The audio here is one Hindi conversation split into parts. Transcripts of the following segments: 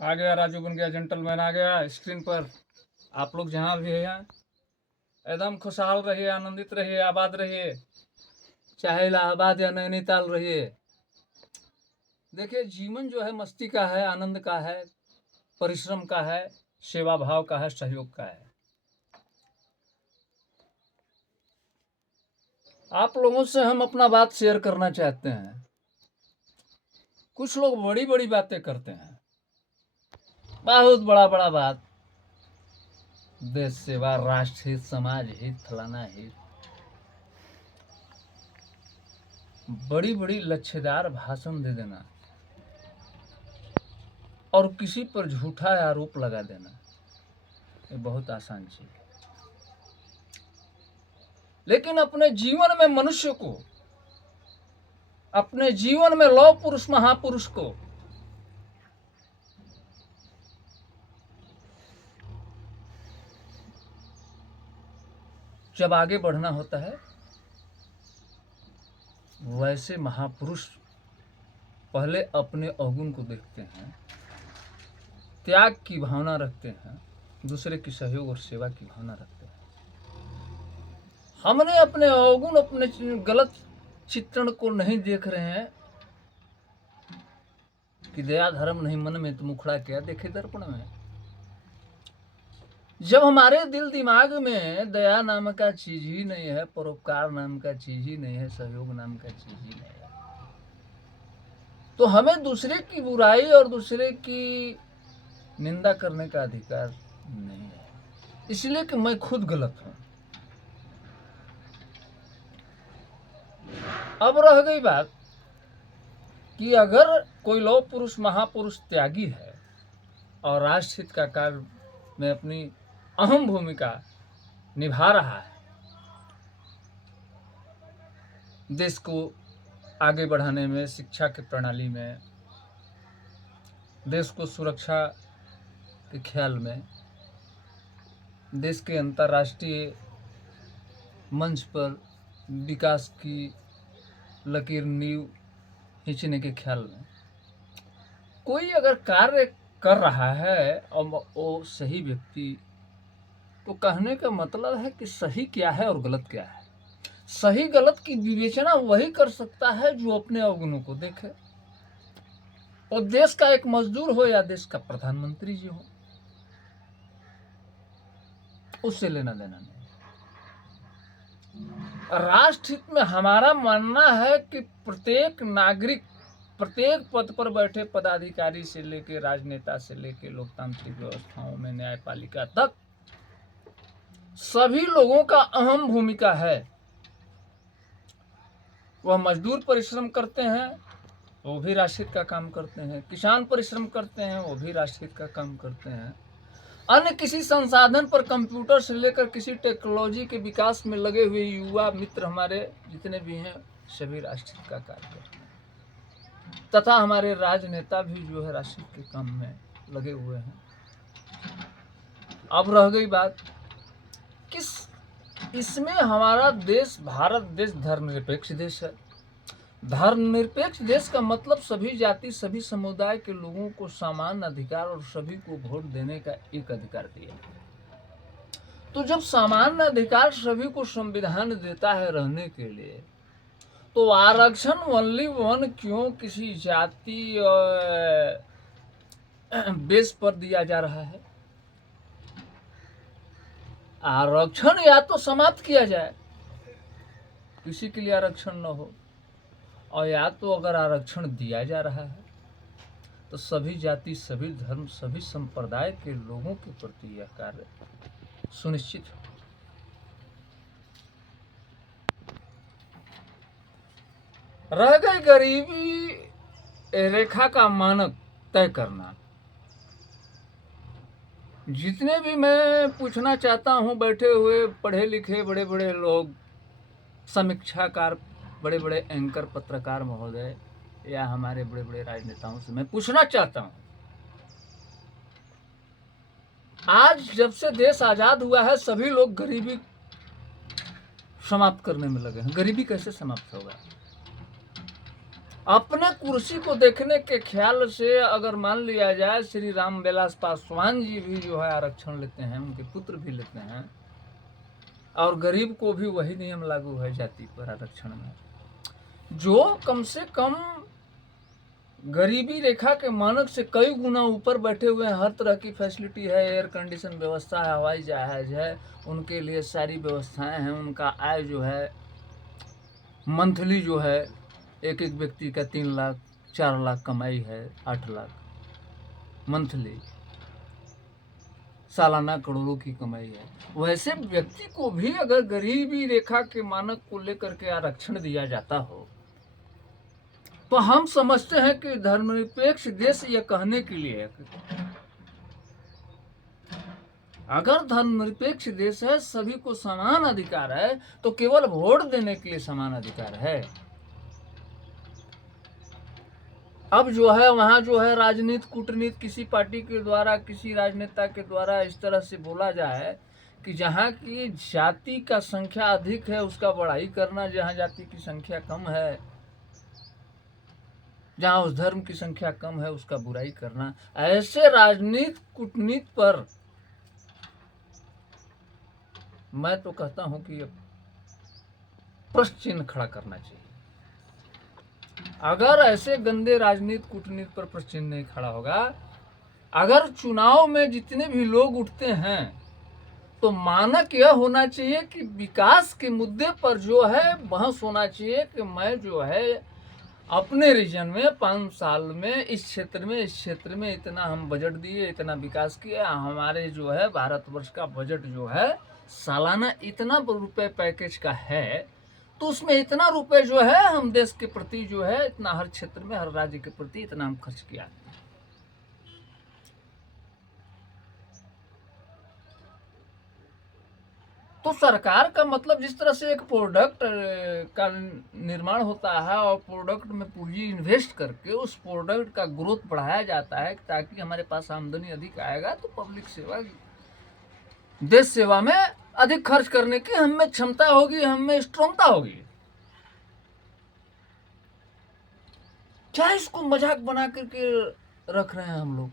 आ गया राजू बन गया, जेंटलमैन आ गया स्क्रीन पर। आप लोग जहाँ भी हैं एकदम खुशहाल रहिए, आनंदित रहिए, आबाद रहिए, चाहे इलाहाबाद या नैनीताल रहिए। देखिए, जीवन जो है मस्ती का है, आनंद का है, परिश्रम का है, सेवा भाव का है, सहयोग का है। आप लोगों से हम अपना बात शेयर करना चाहते हैं। कुछ लोग बड़ी बड़ी बातें करते हैं, बहुत बड़ा बड़ा बात, देश सेवा, राष्ट्र हित, समाज हित, फलाना हित, बड़ी बड़ी लच्छेदार भाषण दे देना और किसी पर झूठा आरोप लगा देना, ये बहुत आसान चीज है। लेकिन अपने जीवन में मनुष्य को, अपने जीवन में लौह पुरुष महापुरुष को जब आगे बढ़ना होता है, वैसे महापुरुष पहले अपने अवगुण को देखते हैं, त्याग की भावना रखते हैं, दूसरे की सहयोग और सेवा की भावना रखते हैं। हमने अपने अवगुण, अपने गलत चित्रण को नहीं देख रहे हैं कि दया धर्म नहीं मन में तो मुखड़ा क्या देखे दर्पण में। जब हमारे दिल दिमाग में दया नाम का चीज ही नहीं है, परोपकार नाम का चीज ही नहीं है, सहयोग नाम का चीज ही नहीं है, तो हमें दूसरे की बुराई और दूसरे की निंदा करने का अधिकार नहीं है, इसलिए कि मैं खुद गलत हूं। अब रह गई बात कि अगर कोई लौह पुरुष महापुरुष त्यागी है और राष्ट्र हित का कार्य में अपनी अहम भूमिका निभा रहा है, देश को आगे बढ़ाने में, शिक्षा की प्रणाली में, देश को सुरक्षा के ख्याल में, देश के अंतर्राष्ट्रीय मंच पर विकास की लकीर नींव खींचने के ख्याल में कोई अगर कार्य कर रहा है और वो सही व्यक्ति, तो कहने का मतलब है कि सही क्या है और गलत क्या है। सही गलत की विवेचना वही कर सकता है जो अपने अवगुणों को देखे। और देश का एक मजदूर हो या देश का प्रधानमंत्री जी हो, उससे लेना देना नहीं। राष्ट्र हित में हमारा मानना है कि प्रत्येक नागरिक, प्रत्येक पद पर बैठे पदाधिकारी से लेके राजनेता से लेके लोकतांत्रिक व्यवस्थाओं में न्यायपालिका तक सभी लोगों का अहम भूमिका है। वह मजदूर परिश्रम करते हैं, वो भी राष्ट्रहित का काम करते हैं, किसान परिश्रम करते हैं, वो भी राष्ट्रहित का काम करते हैं, अन्य किसी संसाधन पर कंप्यूटर से लेकर किसी टेक्नोलॉजी के विकास में लगे हुए युवा मित्र हमारे जितने भी हैं, सभी राष्ट्रहित का कार्य करते हैं। तथा हमारे राजनेता भी जो है राष्ट्रहित के काम में लगे हुए हैं। अब रह गई बात किस, इसमें हमारा देश, भारत देश धर्मनिरपेक्ष देश है। धर्मनिरपेक्ष देश का मतलब सभी जाति, सभी समुदाय के लोगों को समान अधिकार और सभी को वोट देने का एक अधिकार दिया। तो जब समान अधिकार सभी को संविधान देता है रहने के लिए, तो आरक्षण ओनली वन क्यों किसी जाति बेस पर दिया जा रहा है? आरक्षण या तो समाप्त किया जाए, किसी के लिए आरक्षण न हो, और या तो अगर आरक्षण दिया जा रहा है तो सभी जाति, सभी धर्म, सभी संप्रदाय के लोगों के प्रति यह कार्य सुनिश्चित हो। रह गई गरीबी रेखा का मानक तय करना। जितने भी मैं पूछना चाहता हूं, बैठे हुए पढ़े लिखे बड़े बड़े लोग, समीक्षाकार, बड़े बड़े एंकर, पत्रकार महोदय या हमारे बड़े बड़े राजनेताओं से मैं पूछना चाहता हूं, आज जब से देश आजाद हुआ है सभी लोग गरीबी समाप्त करने में लगे हैं। गरीबी कैसे समाप्त होगा? अपने कुर्सी को देखने के ख्याल से अगर मान लिया जाए श्री रामविलास पासवान जी भी जो है आरक्षण लेते हैं, उनके पुत्र भी लेते हैं, और गरीब को भी वही नियम लागू है जाति पर आरक्षण में, जो कम से कम गरीबी रेखा के मानक से कई गुना ऊपर बैठे हुए हैं। हर तरह की फैसिलिटी है, एयर कंडीशन व्यवस्था है, हवाई जहाज है, उनके लिए सारी व्यवस्थाएं हैं। उनका आय जो है मंथली जो है एक एक व्यक्ति का 3 लाख 4 लाख कमाई है, 8 लाख मंथली, सालाना करोड़ों की कमाई है। वैसे व्यक्ति को भी अगर गरीबी रेखा के मानक को लेकर के आरक्षण दिया जाता हो तो हम समझते हैं कि धर्मनिरपेक्ष देश ये कहने के लिए, अगर धर्मनिरपेक्ष देश है, सभी को समान अधिकार है, तो केवल वोट देने के लिए समान अधिकार है। अब जो है वहां जो है राजनीति कूटनीति किसी पार्टी के द्वारा, किसी राजनेता के द्वारा इस तरह से बोला जाए कि जहां की जाति का संख्या अधिक है उसका बढ़ाई करना, जहां जाति की संख्या कम है, जहां उस धर्म की संख्या कम है उसका बुराई करना, ऐसे राजनीति कूटनीति पर मैं तो कहता हूं कि प्रश्न चिन्ह खड़ा करना चाहिए। अगर ऐसे गंदे राजनीति कूटनीति पर प्रश्न चिन्ह नहीं खड़ा होगा, अगर चुनाव में जितने भी लोग उठते हैं तो मानक यह होना चाहिए कि विकास के मुद्दे पर जो है बहस होना चाहिए कि मैं जो है अपने रीजन में 5 साल में इस क्षेत्र में इतना हम बजट दिए, इतना विकास किया, हमारे जो है भारतवर्ष का बजट जो है सालाना इतना रुपए पैकेज का है, तो उसमें इतना रुपए जो है हम देश के प्रति जो है इतना, हर क्षेत्र में हर राज्य के प्रति इतना हम खर्च किया। तो सरकार का मतलब जिस तरह से एक प्रोडक्ट का निर्माण होता है और प्रोडक्ट में पूंजी इन्वेस्ट करके उस प्रोडक्ट का ग्रोथ बढ़ाया जाता है ताकि हमारे पास आमदनी अधिक आएगा, तो पब्लिक सेवा, देश सेवा में अधिक खर्च करने की हम में क्षमता होगी, हम में स्ट्रांगता होगी। क्या इसको मजाक बना करके रख रहे हैं हम लोग?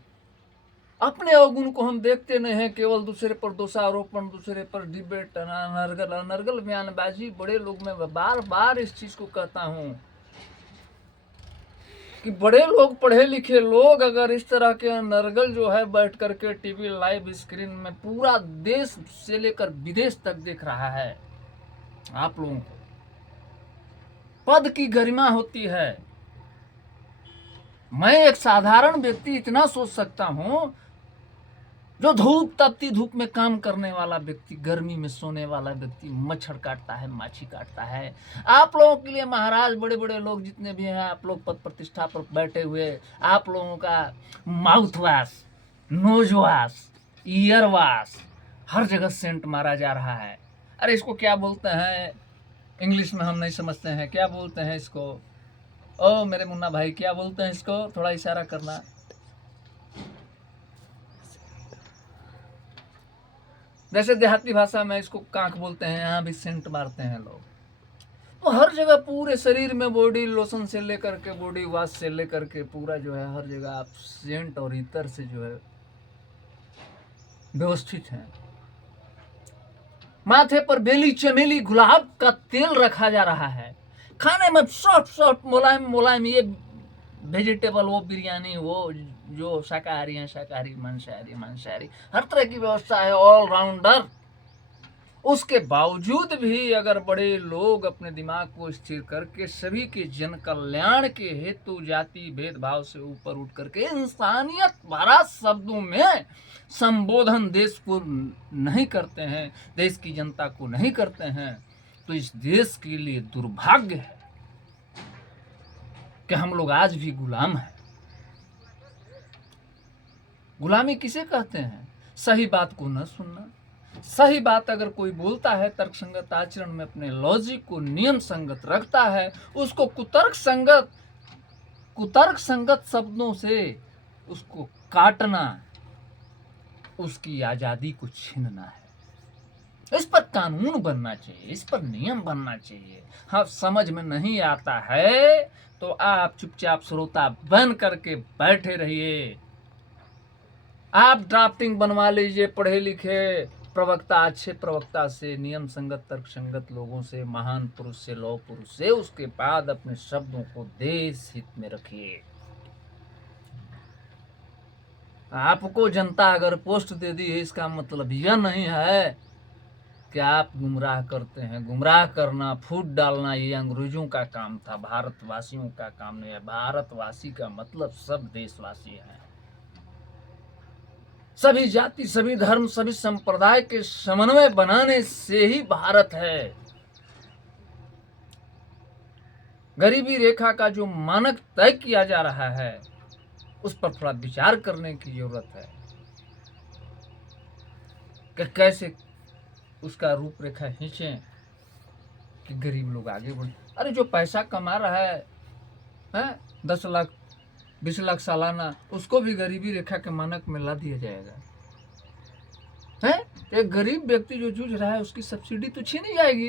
अपने अवगुण को हम देखते नहीं हैं, केवल दूसरे पर दोषारोपण, दूसरे पर डिबेट, अनर्गल बयानबाजी। बड़े लोग, मैं बार बार इस चीज को कहता हूं कि बड़े लोग, पढ़े लिखे लोग अगर इस तरह के अनर्गल जो है बैठ करके टीवी लाइव स्क्रीन में पूरा देश से लेकर विदेश तक देख रहा है, आप लोगों को पद की गरिमा होती है। मैं एक साधारण व्यक्ति इतना सोच सकता हूं, जो तपती धूप में काम करने वाला व्यक्ति, गर्मी में सोने वाला व्यक्ति, मच्छर काटता है, माछी काटता है। आप लोगों के लिए महाराज, बड़े बड़े लोग जितने भी हैं, आप लोग पद प्रतिष्ठा पर बैठे हुए, आप लोगों का mouth wash, nose wash, ear wash, हर जगह सेंट मारा जा रहा है। अरे इसको क्या बोलते हैं, इंग्लिश में हम नहीं समझते हैं, क्या बोलते हैं इसको? ओ मेरे मुन्ना भाई, क्या बोलते हैं इसको? थोड़ा इशारा करना। जैसे देहाती भाषा में इसको कांख बोलते हैं, यहाँ भी सेंट मारते हैं लोग। तो हर जगह पूरे शरीर में बॉडी लोशन से लेकर के, बॉडी वॉश से लेकर के, पूरा जो है हर जगह आप सेंट और इतर से जो है व्यवस्थित हैं। माथे पर बेली चमेली गुलाब का तेल रखा जा रहा है। खाने में सॉफ्ट सॉफ्ट मुलायम मुलायम, ये वेजिटेबल, वो बिरयानी, वो जो शाकाहारी हैं शाकाहारी, मांसाहारी, हर तरह की व्यवस्था है, ऑलराउंडर। उसके बावजूद भी अगर बड़े लोग अपने दिमाग को स्थिर करके सभी के जन कल्याण के हेतु जाति भेदभाव से ऊपर उठ करके इंसानियत भरा शब्दों में संबोधन देश को नहीं करते हैं, देश की जनता को नहीं करते हैं, तो इस देश के लिए दुर्भाग्य है कि हम लोग आज भी गुलाम हैं। गुलामी किसे कहते हैं? सही बात को न सुनना। सही बात अगर कोई बोलता है, तर्कसंगत आचरण में अपने लॉजिक को नियम संगत रखता है, उसको कुतर्क संगत शब्दों से उसको काटना, उसकी आजादी को छीनना है। इस पर कानून बनना चाहिए, इस पर नियम बनना चाहिए। हाँ, समझ में नहीं आता है तो आप चुपचाप श्रोता बन करके बैठे रहिए। आप ड्राफ्टिंग बनवा लीजिए पढ़े लिखे प्रवक्ता, अच्छे प्रवक्ता से, नियम संगत तर्क संगत लोगों से, महान पुरुष से, लौह पुरुष से। उसके बाद अपने शब्दों को देश हित में रखिए। आपको जनता अगर पोस्ट दे दी है, इसका मतलब यह नहीं है कि आप गुमराह करते हैं। गुमराह करना, फूट डालना, ये अंग्रेजों का काम था, भारतवासियों का काम नहीं है। भारतवासी का मतलब सब देशवासी हैं। सभी जाति, सभी धर्म, सभी संप्रदाय के समन्वय बनाने से ही भारत है। गरीबी रेखा का जो मानक तय किया जा रहा है, उस पर थोड़ा विचार करने की जरूरत है कि कैसे उसका रूपरेखा खींचे कि गरीब लोग आगे बढ़े। अरे जो पैसा कमा रहा है 10 लाख 20 लाख सालाना, उसको भी गरीबी रेखा के मानक में ला दिया जाएगा। एक गरीब व्यक्ति जो जूझ रहा है, उसकी सब्सिडी तो छीनी जाएगी।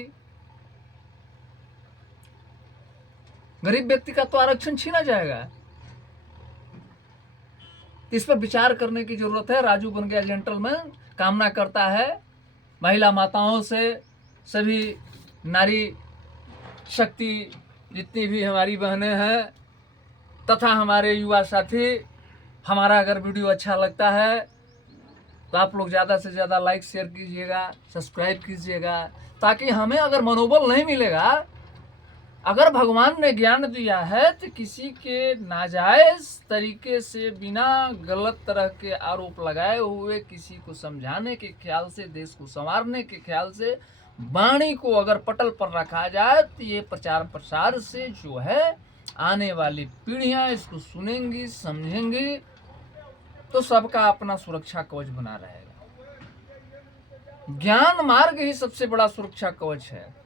गरीब व्यक्ति का तो आरक्षण छीना जाएगा। इस पर विचार करने की जरूरत है। राजू बन गया जेंटलमैन कामना करता है महिला माताओं से, सभी नारी शक्ति जितनी भी हमारी बहनें हैं तथा हमारे युवा साथी, हमारा अगर वीडियो अच्छा लगता है तो आप लोग ज़्यादा से ज़्यादा लाइक शेयर कीजिएगा, सब्सक्राइब कीजिएगा, ताकि हमें अगर मनोबल नहीं मिलेगा, अगर भगवान ने ज्ञान दिया है तो किसी के नाजायज तरीके से, बिना गलत तरह के आरोप लगाए हुए, किसी को समझाने के ख्याल से, देश को संवारने के ख्याल से वाणी को अगर पटल पर रखा जाए तो ये प्रचार प्रसार से जो है आने वाली पीढ़ियां इसको सुनेंगी, समझेंगी, तो सबका अपना सुरक्षा कवच बना रहेगा। ज्ञान मार्ग ही सबसे बड़ा सुरक्षा कवच है।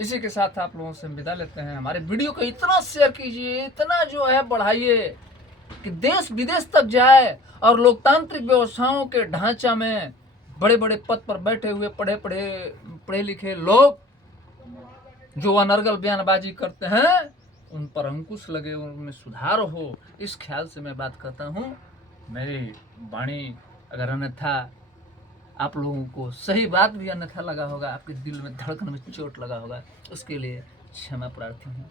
इसी के साथ आप लोगों से विदा लेते हैं। हमारे वीडियो को इतना शेयर कीजिए, इतना जो है बढ़ाइए कि देश विदेश तक जाए और लोकतांत्रिक व्यवस्थाओं के ढांचा में बड़े बड़े पद पर बैठे हुए पढ़े लिखे लोग जो अनर्गल बयानबाजी करते हैं, उन पर अंकुश लगे, उनमें सुधार हो, इस ख्याल से मैं बात करता हूँ। मेरी वाणी अगर अन्यथा आप लोगों को सही बात भी अन्यथा लगा होगा, आपके दिल में धड़कन में चोट लगा होगा, उसके लिए क्षमा प्रार्थी हूँ।